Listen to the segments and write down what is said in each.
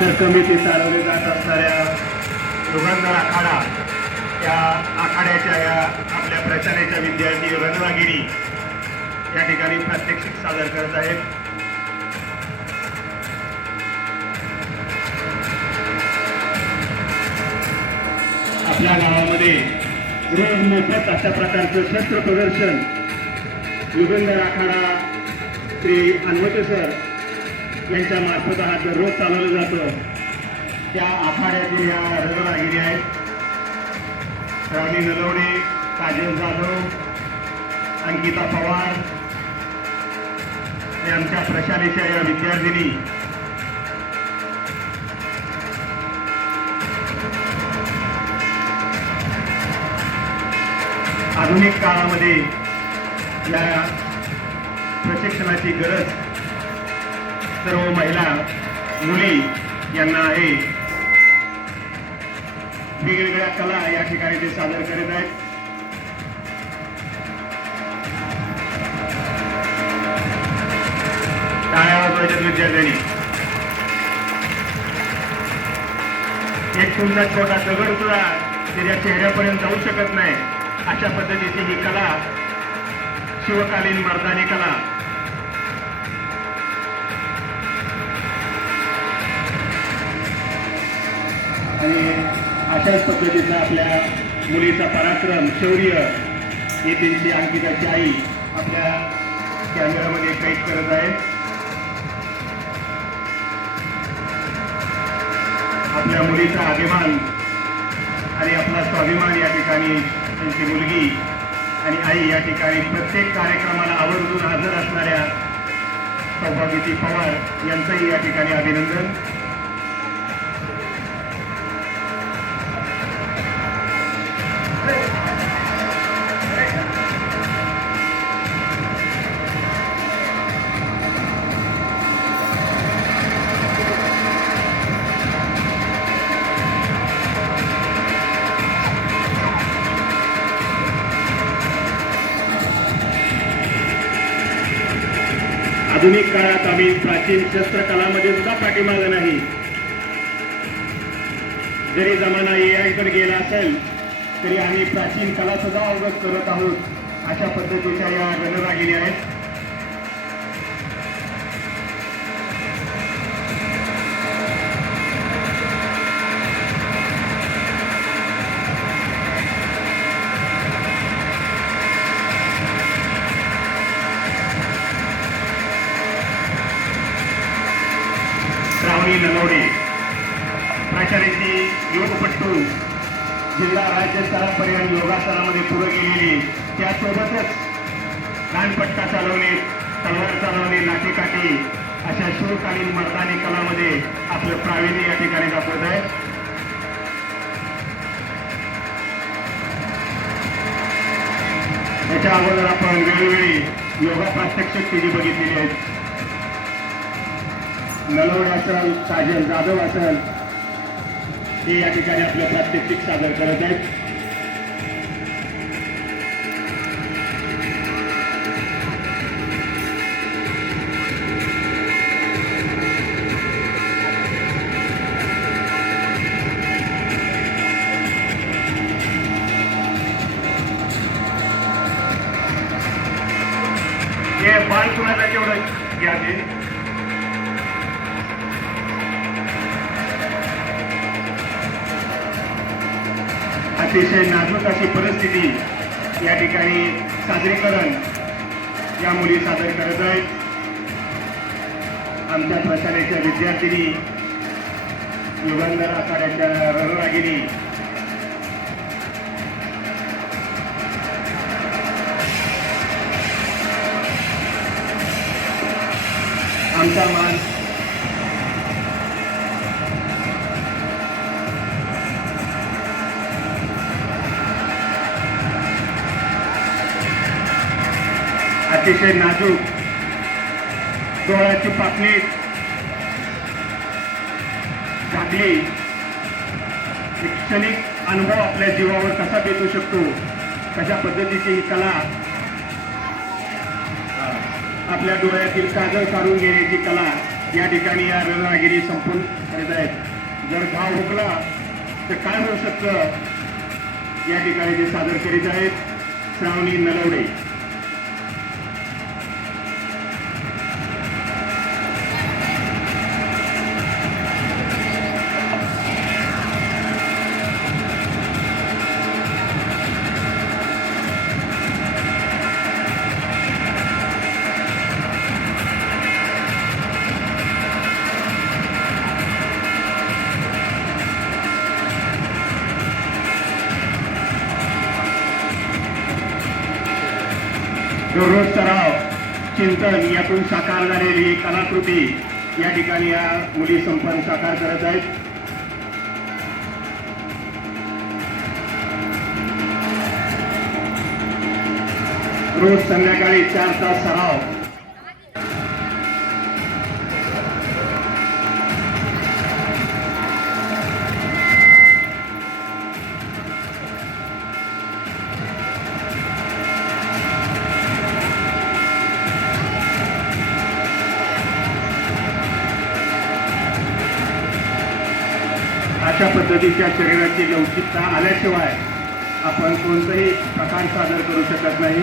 तर कमिटी चालवले जात असणाऱ्या युगंधर आखाडा या आखाड्याच्या या आपल्या प्रचाराच्या विद्यार्थी रणरागिरी या ठिकाणी प्रात्यक्षिक सादर करत आहेत. आपल्या गावामध्ये रोज मोफत अशा प्रकारचं शस्त्र प्रदर्शन युगंधर आखाडा श्री हनुमते सर यांच्या मार्फत हा दररोज चालवलं जातं. त्या आखाड्यातील या रणरागिरी आहेत श्रावणी नलवडे, काजल जाधव, अंकिता पवार आणि आमच्या प्रशालेच्या या विद्यार्थिनी आधुनिक काळामध्ये या प्रशिक्षणाची गरज सर्व महिला मुली यांना आहे. वेगवेगळ्या कला या ठिकाणी ते सादर करीत आहेत. टाळ्या वाजवायच्या विद्यार्थ्यांनी. एक तुमचा छोटा दगड सुद्धा त्याच्या चेहऱ्यापर्यंत जाऊ शकत नाही अशा पद्धतीची ही कला, शिवकालीन मर्दानी कला आणि अशाच पद्धतीचा आपल्या मुलीचा पराक्रम, शौर्य ही त्यांची अंकिताची आई आपल्या कॅमेरामध्ये कैद करत आहे. आपल्या मुलीचा अभिमान आणि आपला स्वाभिमान या ठिकाणी त्यांची मुलगी आणि आई या ठिकाणी प्रत्येक कार्यक्रमाला आवर्जून हजर असणाऱ्या सौभाग्यवती पवार यांचंही या ठिकाणी अभिनंदन. आधुनिक काळात आम्ही प्राचीन शस्त्रकलामध्ये सुद्धा पाठीमागे नाही. जरी जमाना AI कडे गेला असेल तरी आम्ही प्राचीन कला सुद्धा अवगत करत आहोत. अशा पद्धतीच्या या रणरागिरी आहेत. श्रावणी नलवडे प्रचाराची योगपट्टू, जिल्हा राज्य स्तरापर्यंत योगासनामध्ये पुढे गेलेली, त्यासोबतच दांडपट्टा चालवणे, तलवार चालवणे, लाठीकाठी अशा शिवकालीन मर्दानी कलामध्ये आपलं प्रावीण्य या ठिकाणी दाखवत आहे. त्याच्या अगोदर आपण वेळोवेळी योगा प्रात्यक्षिक तिची बघितलेली आहेत. नलवडे असेल, काजल जाधव असेल, हे या ठिकाणी आपलं प्रात्यक्षिक सादर करत आहेत. हे बाल कुणाला तेवढं घ्या ते. अतिशय नाजूक अशी परिस्थिती या ठिकाणी सादरीकरण या मुली सादर करत आहेत. आमच्या प्रशालेच्या विद्यार्थिनी युगंधर आखाड्याच्या रणरागिरी आमचा मान अतिशय नाजूक डोळ्याची पापणी झाकली. एक क्षणिक अनुभव आपल्या जीवावर कसा बेतू शकतो, कशा पद्धतीची ही कला, आपल्या डोळ्यातील काजळ काढून घेण्याची कला या ठिकाणी या रणरागिरी संपून करीत आहेत. जर घाव हुकला तर काय होऊ शकतं या ठिकाणी ते सादर करीत आहेत. श्रावणी नलवडे. दररोज सराव चिंतन यातून साकार झालेली ही कलाकृती या ठिकाणी या मुली संपन्न साकार करत आहेत. रोज संध्याकाळी 4 तास सराव. अशा पद्धतीच्या शरीराची लवचिकता आल्याशिवाय आपण कोणताही प्रकार सादर करू शकत नाही.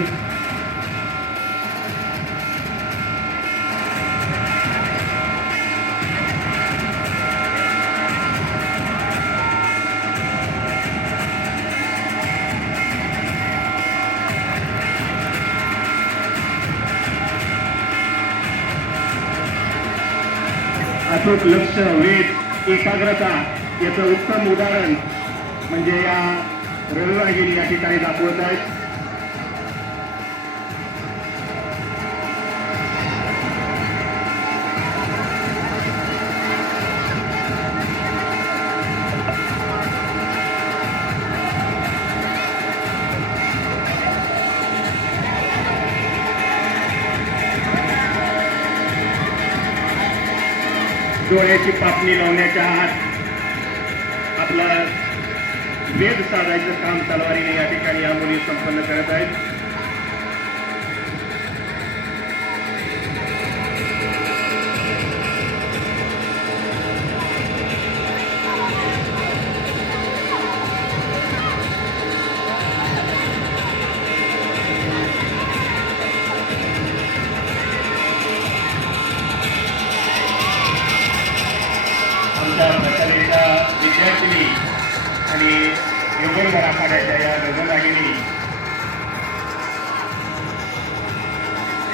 अचूक लक्ष, वेध, एकाग्रता याचं उत्तम उदाहरण म्हणजे या रणरागिरी या ठिकाणी दाखवत आहेत. डोळ्याची पापणी लावण्याच्या आत आपला वेध साधायचं काम तलवारीने या ठिकाणी या मुली संपन्न करत आहेत. आमच्या शाळेच्या विद्यार्थिनी आणि युगंधर आखाड्याच्या या रणरागिणी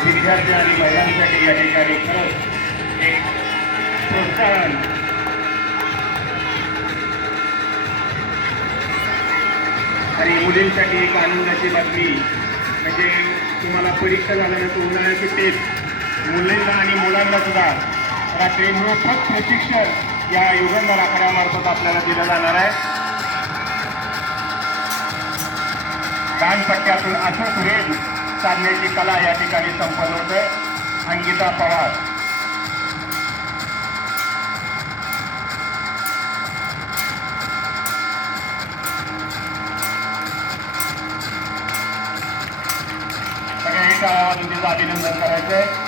विद्यार्थी आणि महिलांसाठी या ठिकाणी खरंच एक प्रोत्साहन आणि मुलींसाठी एक आनंदाची बातमी म्हणजे तुम्हाला परीक्षा झाल्यानंतर उन्हाळ्याची सुट्टीत मुलींना आणि मुलांना सुद्धा रात्री मोफत प्रशिक्षण या युगंधर आखाड्यामार्फत आपल्याला दिलं जाणार आहे. दानपट्ट्यातून अचूक वेध साधण्याची कला या ठिकाणी संपन्न होते. अंकिता पवार. सगळ्या एका आवाजात तिचं अभिनंदन करायचंय.